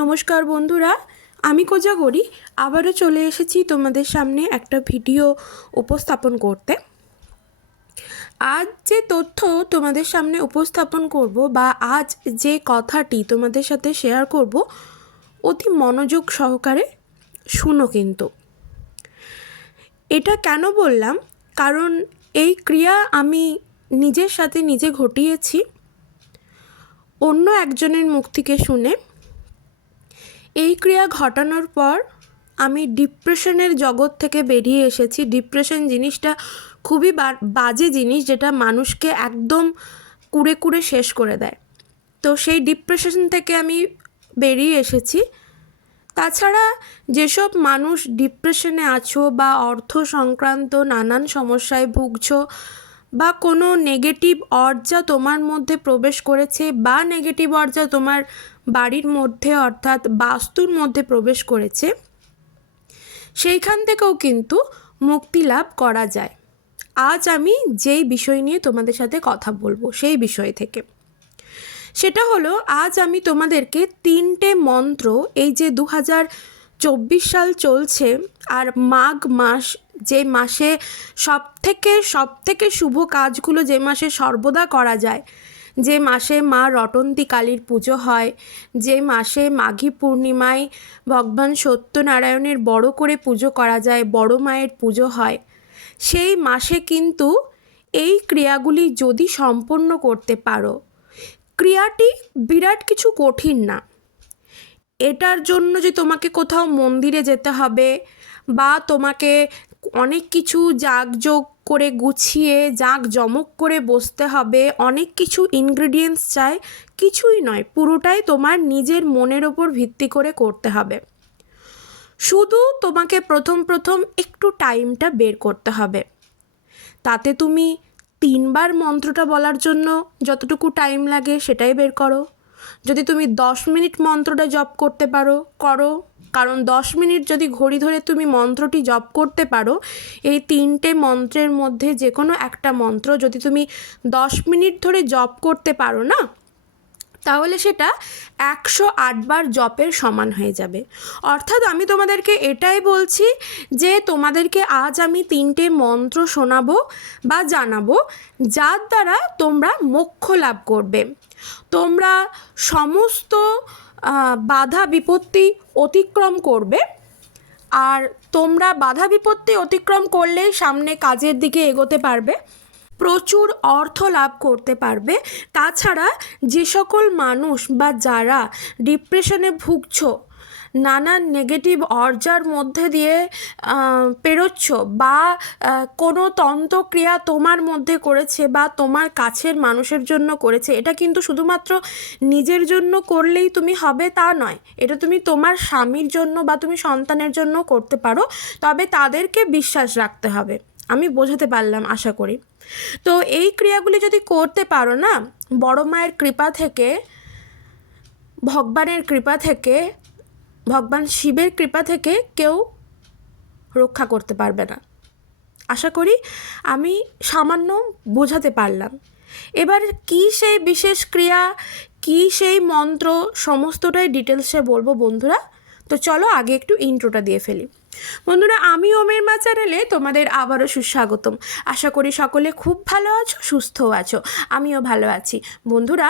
নমস্কার বন্ধুরা, আমি কোজা করি আবারও চলে এসেছি তোমাদের সামনে একটা ভিডিও উপস্থাপন করতে। আজ যে তথ্য তোমাদের সামনে উপস্থাপন করব বা আজ যে কথাটি তোমাদের সাথে শেয়ার করব, অতি মনোযোগ সহকারে শুনো কিন্তু। এটা কেন বললাম? কারণ এই ক্রিয়া আমি নিজের সাথে নিজে ঘটিয়েছি। অন্য একজনের মুখ থেকে শুনে এই ক্রিয়া ঘটানোর পর আমি ডিপ্রেশনের জগৎ থেকে বেরিয়ে এসেছি। ডিপ্রেশন জিনিসটা খুবই বাজে জিনিস যেটা মানুষকে একদম কুড়ে কুড়ে শেষ করে দেয়। তো সেই ডিপ্রেশন থেকে আমি বেরিয়ে এসেছি। তাছাড়া যেসব মানুষ ডিপ্রেশনে আছো বা অর্থ সংক্রান্ত নানান সমস্যায় ভুগছো বা কোনো নেগেটিভ অর্জা তোমার মধ্যে প্রবেশ করেছে বা নেগেটিভ অর্জা তোমার বাড়ির মধ্যে অর্থাৎ বাস্তুর মধ্যে প্রবেশ করেছে, সেইখান থেকেও কিন্তু মুক্তি লাভ করা যায়। আজ আমি যেই বিষয় নিয়ে তোমাদের সাথে কথা বলব, সেই বিষয় থেকে। সেটা হলো, আজ আমি তোমাদেরকে তিনটে মন্ত্র, এই যে দু চব্বিশ সাল চলছে, আর মাঘ মাস, যে মাসে সব থেকে সব থেকে শুভ কাজগুলো যে মাসে সর্বদা করা যায় যে মাসে মা রটন্তী কালীর পুজো হয়, যে মাসে মাঘী পূর্ণিমায় ভগবান সত্যনারায়ণের বড় করে পুজো করা যায়, বড় মায়ের পুজো হয়। সেই মাসে কিন্তু এই ক্রিয়াগুলি যদি সম্পন্ন করতে পারো, ক্রিয়াটি বিরাট কিছু কঠিন না। এটার জন্য যে তোমাকে কোথাও মন্দিরে যেতে হবে বা তোমাকে অনেক কিছু জাঁকজোগ করে গুছিয়ে জাঁক জমক করে বসতে হবে। অনেক কিছু ইনগ্রিডিয়েন্টস চাই, কিছুই নয়, পুরোটাই তোমার নিজের মনের ওপর ভিত্তি করে করতে হবে। শুধু তোমাকে প্রথম প্রথম একটু টাইমটা বের করতে হবে। তাতে তুমি তিনবার মন্ত্রটা বলার জন্য যতটুকু টাইম লাগে সেটাই বের করো। যদি তুমি দশ মিনিট মন্ত্রটা জপ করতে পারো, করো। কারণ দশ মিনিট যদি ঘড়ি ধরে তুমি মন্ত্রটি জপ করতে পারো, এই তিনটে মন্ত্রের মধ্যে যে কোনো একটা মন্ত্র যদি তুমি দশ মিনিট ধরে জপ করতে পারো না, তাহলে সেটা একশো আটবার জপের সমান হয়ে যাবে। অর্থাৎ আমি তোমাদেরকে এটাই বলছি যে তোমাদেরকে আজ আমি তিনটে মন্ত্র শোনাবো বা জানাব, যার দ্বারা তোমরা মোক্ষ লাভ করবে। তোমরা সমস্ত বাধা বিপত্তি অতিক্রম করবে। আর তোমরা বাধা বিপত্তি অতিক্রম করলে সামনে কাজের দিকে এগোতে পারবে, প্রচুর অর্থ লাভ করতে পারবে। তাছাড়া যে সকল মানুষ বা যারা ডিপ্রেশনে ভুগছো নানান নেগেটিভ অর্জার মধ্যে দিয়ে পেরোচ্ছ বা কোনো তন্ত্রক্রিয়া তোমার মধ্যে করেছে বা তোমার কাছের মানুষের জন্য করেছে, এটা কিন্তু শুধুমাত্র নিজের জন্য করলেই তুমি হবে তা নয়। এটা তুমি তোমার স্বামীর জন্য বা তুমি সন্তানের জন্য করতে পারো, তবে তাদেরকে বিশ্বাস রাখতে হবে। আমি বোঝাতে পারলাম, আশা করি। তো এই ক্রিয়াগুলি যদি করতে পারো না, বড় মায়ের কৃপা থেকে, ভগবানের কৃপা থেকে ভগবান শিবের কৃপা থেকে কেউ রক্ষা করতে পারবে না। আশা করি আমি সামান্য বোঝাতে পারলাম। এবার কি সেই বিশেষ ক্রিয়া, কি সেই মন্ত্র, সমস্তটাই ডিটেলসে বলব বন্ধুরা। তো চলো আগে একটু ইন্ট্রোটা দিয়ে ফেলি। বন্ধুরা, আমি ওমের মা চ্যানেলে তোমাদের আবারও সুস্বাগতম। আশা করি সকলে খুব ভালো আছো, সুস্থও আছো, আমিও ভালো আছি। বন্ধুরা,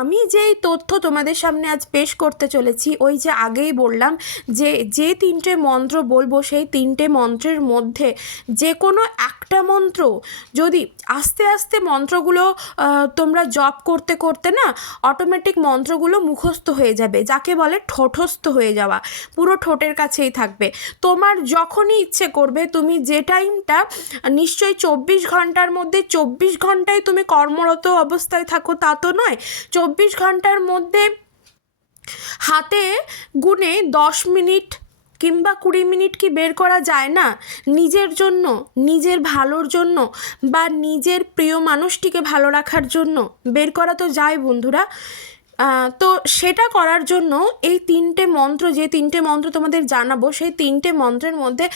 আমি যেই তথ্য তোমাদের সামনে আজ পেশ করতে চলেছি, ওই যে আগেই বললাম যে যে তিনটে মন্ত্র বলব, সেই তিনটে মন্ত্রের মধ্যে যে কোনো একটা মন্ত্র যদি আস্তে আস্তে মন্ত্রগুলো তোমরা জপ করতে করতে না অটোমেটিক মন্ত্রগুলো মুখস্থ হয়ে যাবে, যাকে বলে ঠোঁটস্থ হয়ে যাওয়া, পুরো ঠোঁটের কাছেই থাকবে। তোমার যখনই ইচ্ছে করবে, তুমি যে টাইমটা নিশ্চয়ই চব্বিশ ঘণ্টার মধ্যে, চব্বিশ ঘন্টায় তুমি কর্মরত অবস্থায় থাকো, তা তো নয়। চব্বিশ ঘণ্টার মধ্যে হাতে গুনে দশ মিনিট কিংবা কুড়ি মিনিট কি বের করা যায় না? নিজের জন্য, নিজের ভালোর জন্য বা নিজের প্রিয় মানুষটিকে ভালো রাখার জন্য বের করা তো যায় বন্ধুরা। তো সেটা করার জন্য এই তিনটে মন্ত্র, যে তিনটে মন্ত্র তোমাদের জানাব, সেই তিনটে মন্ত্রের মধ্যে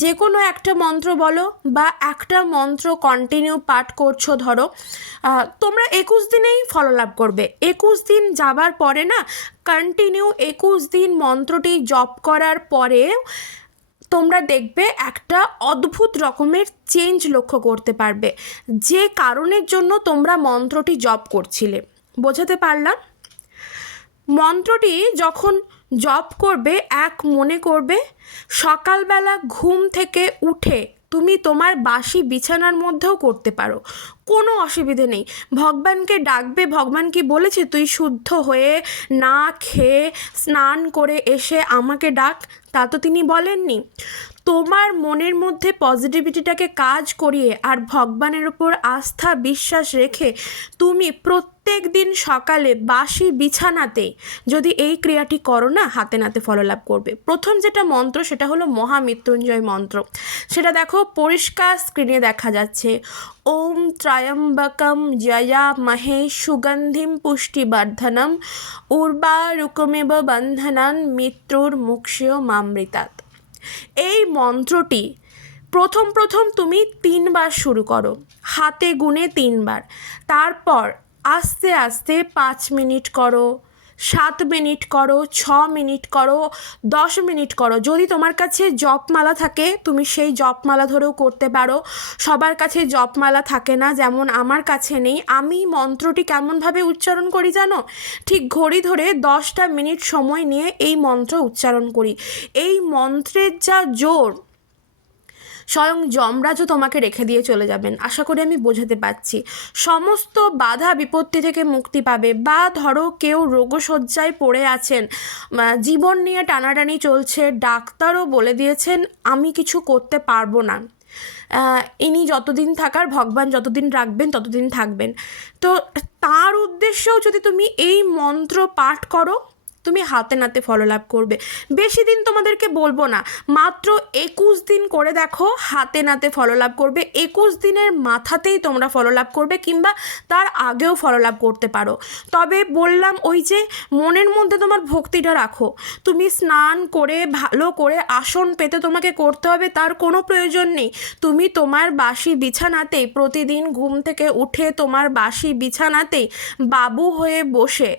যে কোনো একটা মন্ত্র বলো বা একটা মন্ত্র কন্টিনিউ পাঠ করছ ধরো তোমরা একুশ দিনেই ফললাভ করবে। একুশ দিন যাবার পরে না কন্টিনিউ একুশ দিন মন্ত্রটি জপ করার পরে তোমরা দেখবে একটা অদ্ভুত রকমের চেঞ্জ লক্ষ্য করতে পারবে। যে কারণের জন্য তোমরা মন্ত্রটি জপ করছিলে। বোঝাতে পারলাম? মন্ত্রটি যখন জপ করবে, এক মনে করবে, সকালবেলা ঘুম থেকে উঠে তুমি তোমার বাসি বিছানার মধ্যেও করতে পারো। কোনো অসুবিধে নেই। ভগবানকে ডাকবে, ভগবান কি বলেছে? তুই শুদ্ধ হয়ে না খেয়ে স্নান করে এসে আমাকে ডাক। তা তো তিনি বলেননি। তোমার মনের মধ্যে পজিটিভিটিটাকে কাজ করিয়ে আর ভগবানের উপর আস্থা, বিশ্বাস রেখে তুমি প্রত্যেক দিন সকালে বাসি বিছানাতে যদি এই ক্রিয়াটি করো না, হাতে নাতে ফললাভ করবে। প্রথম যেটা মন্ত্র সেটা হলো মহামৃত্যুঞ্জয় মন্ত্র। সেটা দেখো পরিষ্কার স্ক্রিনে দেখা যাচ্ছে। ওম ত্রায়ম্বকম জয়া মহে সুগন্ধিম পুষ্টিবর্ধনম, উর্বারুকমেব বন্ধনান মিত্রুর মুক্ষীয় মামৃতাৎ এই মন্ত্রটি প্রথম প্রথম তুমি তিনবার শুরু করো, হাতে গুনে তিনবার। তারপর আস্তে আস্তে পাঁচ মিনিট করো। সাত মিনিট করো, ছ মিনিট করো, দশ মিনিট করো। যদি তোমার কাছে জপমালা থাকে, তুমি সেই জপমালা ধরেও করতে পারো। সবার কাছে জপমালা থাকে না, যেমন আমার কাছে নেই। আমি মন্ত্রটি কেমনভাবে উচ্চারণ করি জানো? ঠিক ঘড়ি ধরে দশটা মিনিট সময় নিয়ে এই মন্ত্র উচ্চারণ করি। এই মন্ত্রের যা জোর স্বয়ং যমরাজও তোমাকে রেখে দিয়ে চলে যাবেন। আশা করি আমি বোঝাতে পারছি। সমস্ত বাধা বিপত্তি থেকে মুক্তি পাবে বা ধরো কেউ রোগশয্যায় পড়ে আছেন জীবন নিয়ে টানাটানি চলছে, ডাক্তারও বলে দিয়েছেন, আমি কিছু করতে পারব না। ইনি যতদিন থাকার, ভগবান যতদিন রাখবেন, ততদিন থাকবেন। তো তার উদ্দেশ্যেও যদি তুমি এই মন্ত্র পাঠ করো তুমি হাতে নাতে ফললাভ করবে। বেশি দিন তোমাদেরকে বলব না, মাত্র একুশ দিন করে দেখো হাতে নাতে ফললাভ করবে। একুশ দিনের মাথাতেই তোমরা ফললাভ করবে কিংবা তার আগেও ফললাভ করতে পারো। তবে বললাম ওই যে মনের মধ্যে তোমার ভক্তিটা রাখো। তুমি স্নান করে, ভালো করে আসন পেতে তোমাকে করতে হবে, তার কোনো প্রয়োজন নেই। তুমি তোমার বাসি বিছানাতেই প্রতিদিন ঘুম থেকে উঠে তোমার বাসি বিছানাতেই বাবু হয়ে বসে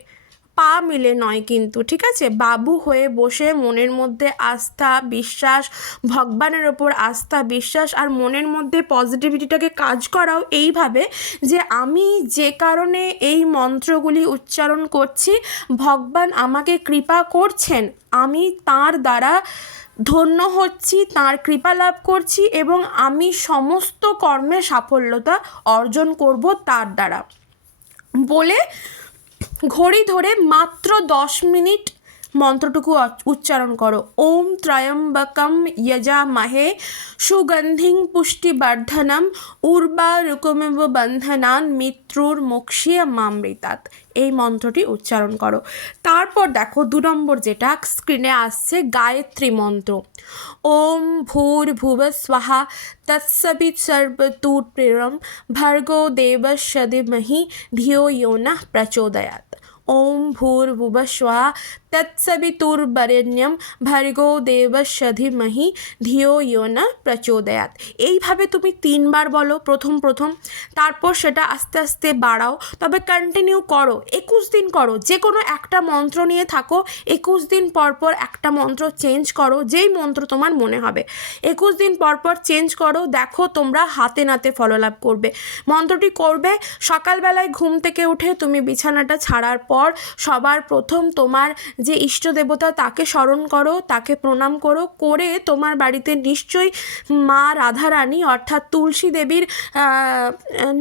পা মিলে নয় কিন্তু, ঠিক আছে? বাবু হয়ে বসে মনের মধ্যে আস্থা, বিশ্বাস, ভগবানের ওপর আস্থা, বিশ্বাস আর মনের মধ্যে পজিটিভিটিটাকে কাজ করাও এইভাবে যে আমি যে কারণে এই মন্ত্রগুলি উচ্চারণ করছি, ভগবান আমাকে কৃপা করছেন। আমি তার দ্বারা ধন্য হচ্ছি, তার কৃপা লাভ করছি এবং আমি সমস্ত কর্মে সাফল্যতা অর্জন করব তার দ্বারা। বলে ঘড়ি ধরে মাত্র দশ মিনিট মন্ত্রটুকু উচ্চারণ করো। ওম ত্রয়ম্বকম যজামহে সুগন্ধিং পুষ্টি বর্ধনাম উর্বা উর্বারুকমেব বন্ধনান মিত্রুর মুক্ষিয়া মামৃতাৎ এই মন্ত্রটি উচ্চারণ করো। তারপর দেখো দু নম্বর যেটা স্ক্রিনে আসছে গায়ত্রী মন্ত্র। ওম ভূর ভুব স্বাহা তৎসবি সর্বতূট প্রেরম ভার্গ দেব সদিমহি ধিও ইয়োনা প্রচোদয়াত ওম ভূর্ভুবস্বা তৎসবিতুর্বরেণ্যম ভর্গো দেবস্য ধীমহি ধিও ইয় না প্রচোদয়াত এইভাবে তুমি তিনবার বলো, প্রথম প্রথম, তারপর সেটা আস্তে আস্তে বাড়াও। তবে কন্টিনিউ করো, একুশ দিন করো যে কোনো একটা মন্ত্র নিয়ে থাকো, একুশ দিন পর পর একটা মন্ত্র চেঞ্জ করো, যেই মন্ত্র তোমার মনে হবে। একুশ দিন পর পর চেঞ্জ করো, দেখো তোমরা হাতে নাতে ফললাভ করবে। মন্ত্রটি করবে, সকালবেলায় ঘুম থেকে উঠে তুমি বিছানাটা ছাড়ার পর সবার প্রথম তোমার যে ইষ্ট দেবতা তাকে স্মরণ করো, তাকে প্রণাম করো, করে তোমার বাড়িতে নিশ্চয়ই মা রাধারানী অর্থাৎ তুলসী দেবীর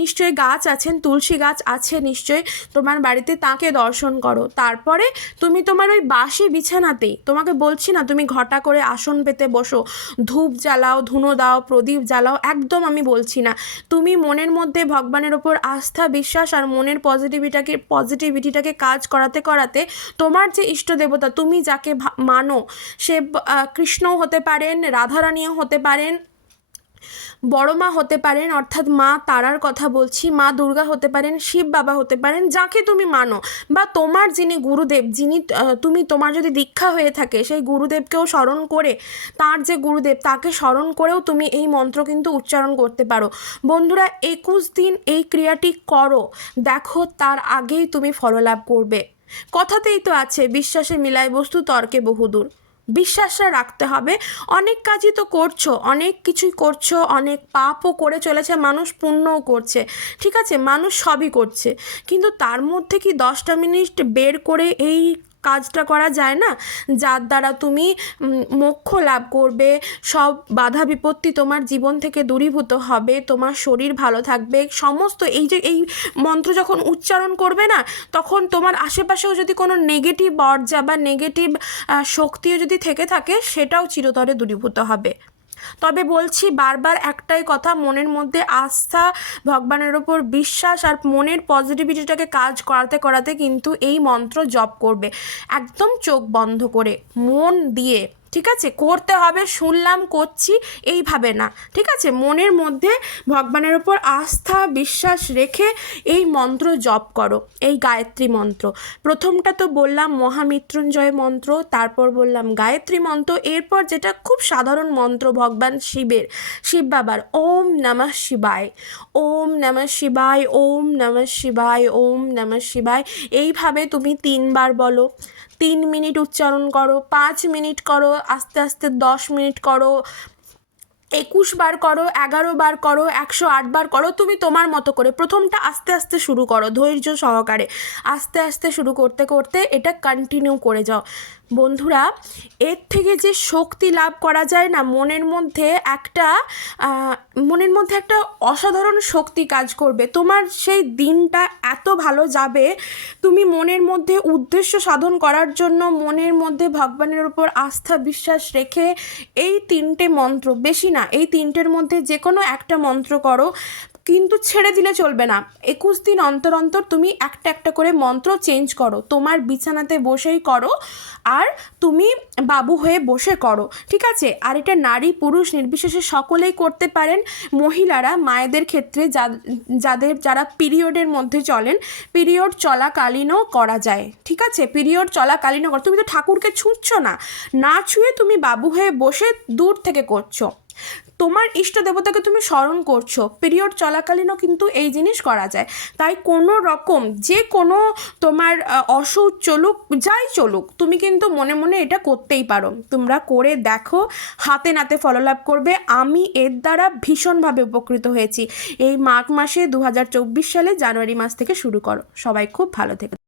নিশ্চয়ই গাছ আছেন, তুলসী গাছ আছে নিশ্চয়ই, তোমার বাড়িতে তাকে দর্শন করো। তারপরে তুমি তোমার ওই বাসি বিছানাতেই, তোমাকে বলছি না তুমি ঘটা করে আসন পেতে বসো, ধূপ জ্বালাও, ধুনো দাও, প্রদীপ জ্বালাও, একদম আমি বলছি না। তুমি মনের মধ্যে ভগবানের ওপর আস্থা, বিশ্বাস আর মনের পজিটিভিটাকে পজিটিভিটিটাকে কাজ করাতে করাতে তোমার যে ইষ্ট দেবতা, তুমি যাকে মানো, সে কৃষ্ণও হতে পারেন, রাধারানীও হতে পারেন বড় মা হতে পারেন, অর্থাৎ মা তারার কথা বলছি, মা দুর্গা হতে পারেন, শিব বাবা হতে পারেন, যাকে তুমি মানো বা তোমার যিনি গুরুদেব, যিনি তুমি তোমার যদি দীক্ষা হয়ে থাকে, সেই গুরুদেবকেও স্মরণ করে, তার যে গুরুদেব, তাকে স্মরণ করেও তুমি এই মন্ত্র কিন্তু উচ্চারণ করতে পারো। বন্ধুরা, একুশ দিন এই ক্রিয়াটি করো, দেখো তার আগেই তুমি ফললাভ করবে। কথাতেই তো আছে বিশ্বাসে মিলায় বস্তু তর্কে বহুদূর। বিশ্বাসটা রাখতে হবে, অনেক কাজই তো করছ, অনেক কিছুই করছ, অনেক পাপও করে চলেছে, মানুষ পুণ্যও করছে, ঠিক আছে? মানুষ সবই করছে। কিন্তু তার মধ্যে কি দশটা মিনিট বের করে এই কাজটা করা যায় না? যার দ্বারা তুমি মোক্ষ লাভ করবে, সব বাধা বিপত্তি তোমার জীবন থেকে দূরীভূত হবে, তোমার শরীর ভালো থাকবে, সমস্ত এই যে, এই মন্ত্র যখন উচ্চারণ করবে না, তখন তোমার আশেপাশেও যদি কোনো নেগেটিভ অর্জা বা নেগেটিভ শক্তিও যদি থেকে থাকে, সেটাও চিরতরে দূরীভূত হবে। তবে বলছি বারবার একটাই কথা, মনের মধ্যে আস্থা, ভগবানের ওপর বিশ্বাস আর মনের পজিটিভিটিটাকে কাজ করাতে করাতে কিন্তু এই মন্ত্র জপ করবে। একদম চোখ বন্ধ করে, মন দিয়ে ঠিক আছে? করতে হবে, শুনলাম, করছি, এইভাবে না। ঠিক আছে? মনের মধ্যে ভগবানের ওপর আস্থা, বিশ্বাস রেখে এই মন্ত্র জপ করো, এই গায়ত্রী মন্ত্র। প্রথমটা তো বললাম মহামৃত্যুঞ্জয় মন্ত্র, তারপর বললাম গায়ত্রী মন্ত্র, এরপর যেটা খুব সাধারণ মন্ত্র ভগবান শিবের, শিব বাবার, ওম নমঃ শিবায়, ওম নমঃ শিবায়, ওম নমঃ শিবায়, ওম নমঃ শিবায়, এইভাবে তুমি তিনবার বলো। তিন মিনিট উচ্চারণ করো, পাঁচ মিনিট করো, আস্তে আস্তে দশ মিনিট করো, একুশ বার করো, এগারো বার করো, একশো আট বার করো, তুমি তোমার মতো করে প্রথমটা আস্তে আস্তে শুরু করো ধৈর্য সহকারে। আস্তে আস্তে শুরু করতে করতে এটা কন্টিনিউ করে যাও। বন্ধুরা, এর থেকে যে শক্তি লাভ করা যায় না, মনের মধ্যে একটা মনের মধ্যে একটা অসাধারণ শক্তি কাজ করবে। তোমার সেই দিনটা এত ভালো যাবে, তুমি মনের মধ্যে উদ্দেশ্য সাধন করার জন্য মনের মধ্যে ভগবানের উপর আস্থা, বিশ্বাস রেখে এই তিনটে মন্ত্র, বেশি না, এই তিনটের মধ্যে যে কোনো একটা মন্ত্র করো। কিন্তু ছেড়ে দিলে চলবে না। একুশ দিন অন্তর অন্তর তুমি একটা একটা করে মন্ত্র চেঞ্জ করো। তোমার বিছানাতে বসেই করো আর তুমি বাবু হয়ে বসে করো, ঠিক আছে? আর এটা নারী পুরুষ নির্বিশেষে সকলেই করতে পারেন। মহিলারা মায়েদের ক্ষেত্রে যাদের যারা পিরিয়ডের মধ্যে চলেন পিরিয়ড চলাকালীনও করা যায়, ঠিক আছে? পিরিয়ড চলাকালীনও করো তুমি তো ঠাকুরকে ছুঁচ্ছ না। না ছুঁয়ে তুমি বাবু হয়ে বসে দূর থেকে করছ। তোমার ইষ্ট দেবতাকে তুমি স্মরণ করছ। পিরিয়ড চলাকালীনও কিন্তু এই জিনিস করা যায়। তাই কোনো রকম যে কোনো তোমার অসুখ চলুক, যাই চলুক, তুমি কিন্তু মনে মনে এটা করতেই পারো। তোমরা করে দেখো, হাতে নাতে ফললাভ করবে। আমি এর দ্বারা ভীষণভাবে উপকৃত হয়েছি। এই মাঘ মাসে দু হাজার চব্বিশ সালে জানুয়ারি মাস থেকে শুরু করো। সবাই খুব ভালো থেকে।